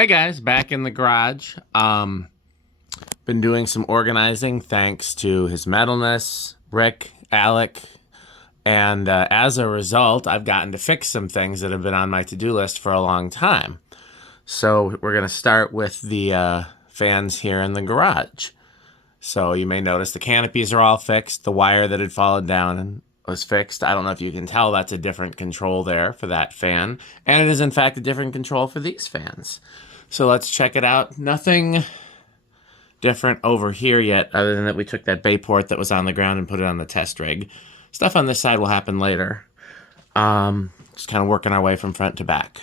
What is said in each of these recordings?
Hey guys, back in the garage. Been doing some organizing thanks to his metalness, Rick, Alec, and as a result, I've gotten to fix some things that have been on my to-do list for a long time. So we're going to start with the fans here in the garage. So you may notice the canopies are all fixed. The wire that had fallen down and was fixed. I don't know if you can tell that's a different control there for that fan. And it is in fact a different control for these fans. So let's check it out. Nothing different over here yet, other than that we took that bay port that was on the ground and put it on the test rig. Stuff on this side will happen later. Just kind of working our way from front to back.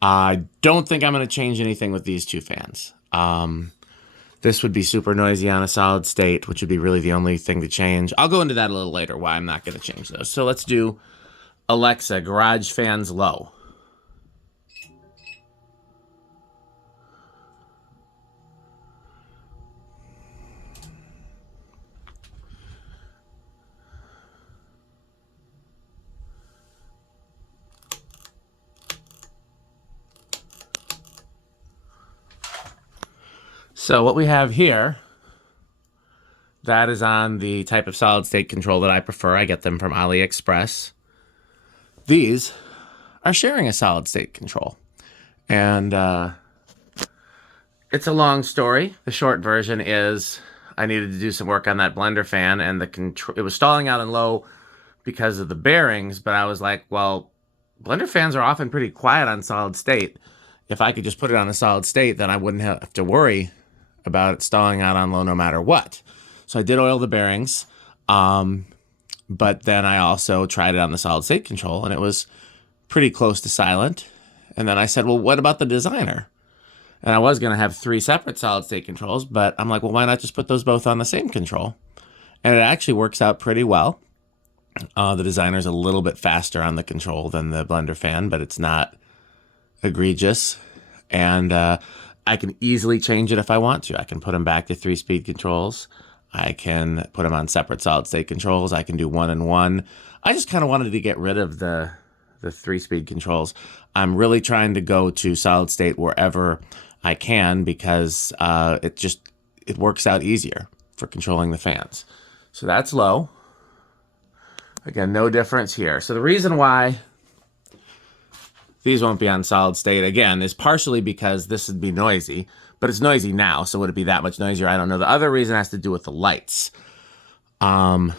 I don't think I'm going to change anything with these two fans. This would be super noisy on a solid state, which would be really the only thing to change. I'll go into that a little later, why I'm not going to change those. So let's do Alexa, garage fans low. So what we have here, that is on the type of solid state control that I prefer. I get them from AliExpress. These are sharing a solid state control. And it's a long story. The short version is I needed to do some work on that Blenderfan, and it was stalling out in low because of the bearings, but I was like, well, Blenderfans are often pretty quiet on solid state. If I could just put it on a solid state, then I wouldn't have to worry about it stalling out on low no matter what. So I did oil the bearings, but then I also tried it on the solid state control, and it was pretty close to silent. And then I said, well, what about the designer? And I was going to have 3 separate solid state controls, but I'm like, well, why not just put those both on the same control? And it actually works out pretty well. The designer's a little bit faster on the control than the Blenderfan, but it's not egregious. And I can easily change it if I want to. I can put them back to 3-speed controls. I can put them on separate solid state controls. I can do 1 and 1. I just kind of wanted to get rid of the 3-speed controls. I'm really trying to go to solid state wherever I can because it works out easier for controlling the fans. So that's low. Again, no difference here. So the reason why these won't be on solid state, again, is partially because this would be noisy, but it's noisy now, so would it be that much noisier? I don't know. The other reason has to do with the lights. The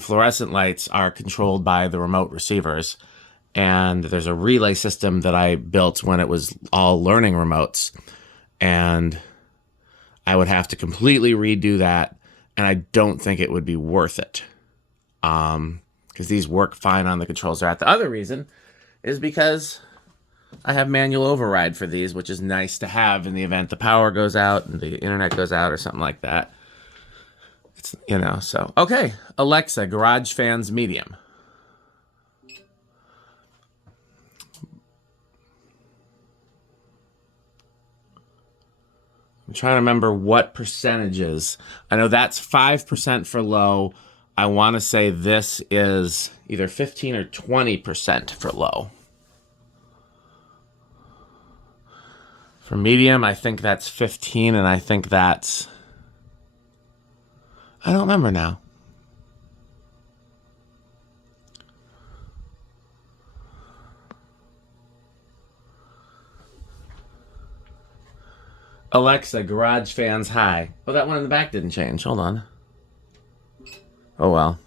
fluorescent lights are controlled by the remote receivers, and there's a relay system that I built when it was all learning remotes, and I would have to completely redo that, and I don't think it would be worth it, because these work fine on the controls they're at. The other reason is because I have manual override for these, which is nice to have in the event the power goes out and the internet goes out or something like that. It's, so. Okay, Alexa, garage fans medium. I'm trying to remember what percentages. I know that's 5% for low. I want to say this is either 15 or 20% for low. For medium, I think that's 15, and I think that's... I don't remember now. Alexa, garage fans high. Oh, that one in the back didn't change. Hold on. Oh, well.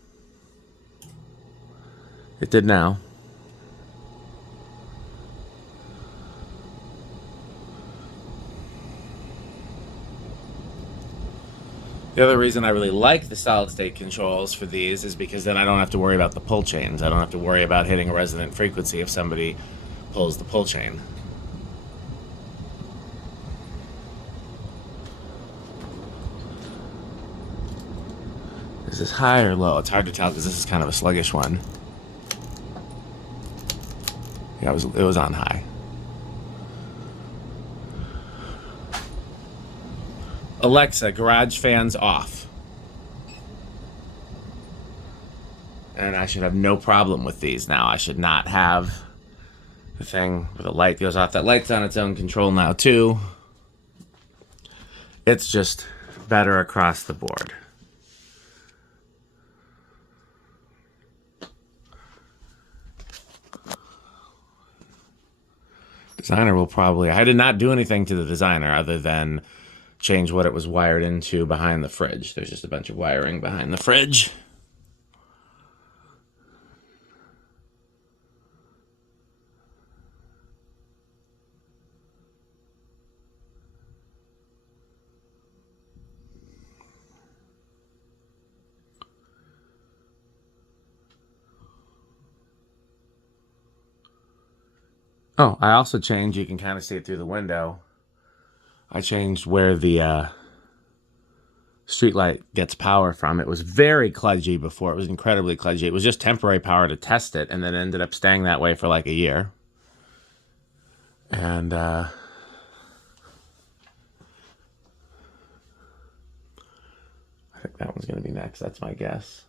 It did now. The other reason I really like the solid state controls for these is because then I don't have to worry about the pull chains. I don't have to worry about hitting a resonant frequency if somebody pulls the pull chain. Is this high or low? It's hard to tell because this is kind of a sluggish one. Yeah, it was on high. Alexa, garage fans off. And I should have no problem with these now. I should not have the thing where the light goes off. That light's on its own control now too. It's just better across the board. Designer will probably... I did not do anything to the designer other than change what it was wired into behind the fridge. There's just a bunch of wiring behind the fridge. Oh, I also changed, you can kind of see it through the window. I changed where the street light gets power from. It was very kludgy before. It was incredibly kludgy. It was just temporary power to test it, and then ended up staying that way for like a year. And I think that one's going to be next. That's my guess.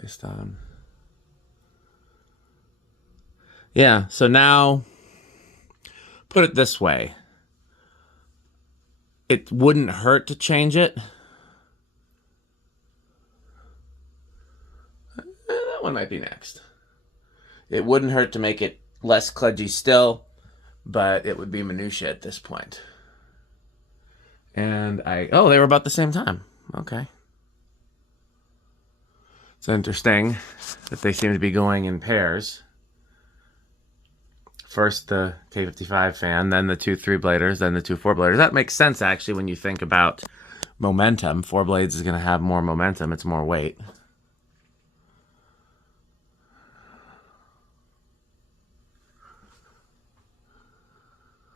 Based on... Yeah, so now, put it this way. It wouldn't hurt to change it. That one might be next. It wouldn't hurt to make it less kludgy still, but it would be minutia at this point. And oh, they were about the same time. Okay. It's interesting that they seem to be going in pairs. First the K55 fan, then the two 3-bladers, then the two 4-bladers. That makes sense, actually, when you think about momentum. 4 blades is going to have more momentum. It's more weight.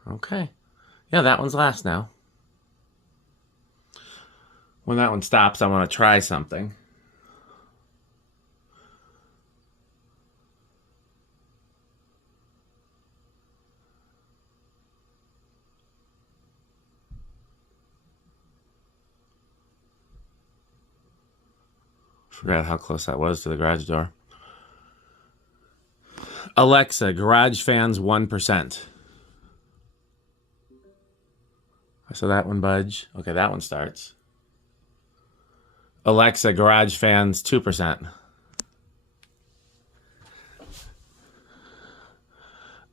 Okay. Yeah, that one's last now. When that one stops, I want to try something. Forgot how close that was to the garage door. Alexa, garage fans 1%. I saw that one budge. Okay, that one starts. Alexa, garage fans 2%.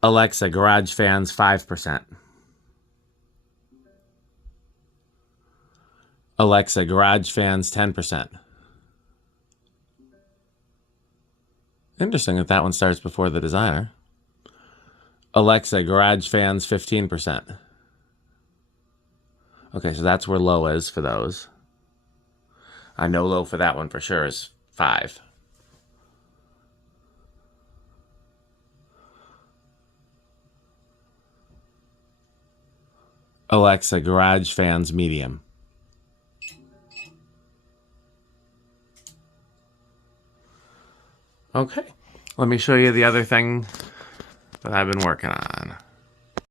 Alexa, garage fans 5%. Alexa, garage fans 10%. Interesting that one starts before the designer. Alexa, garage fans 15%. Okay, so that's where low is for those. I know low for that one for sure is 5. Alexa, garage fans medium. Okay, let me show you the other thing that I've been working on.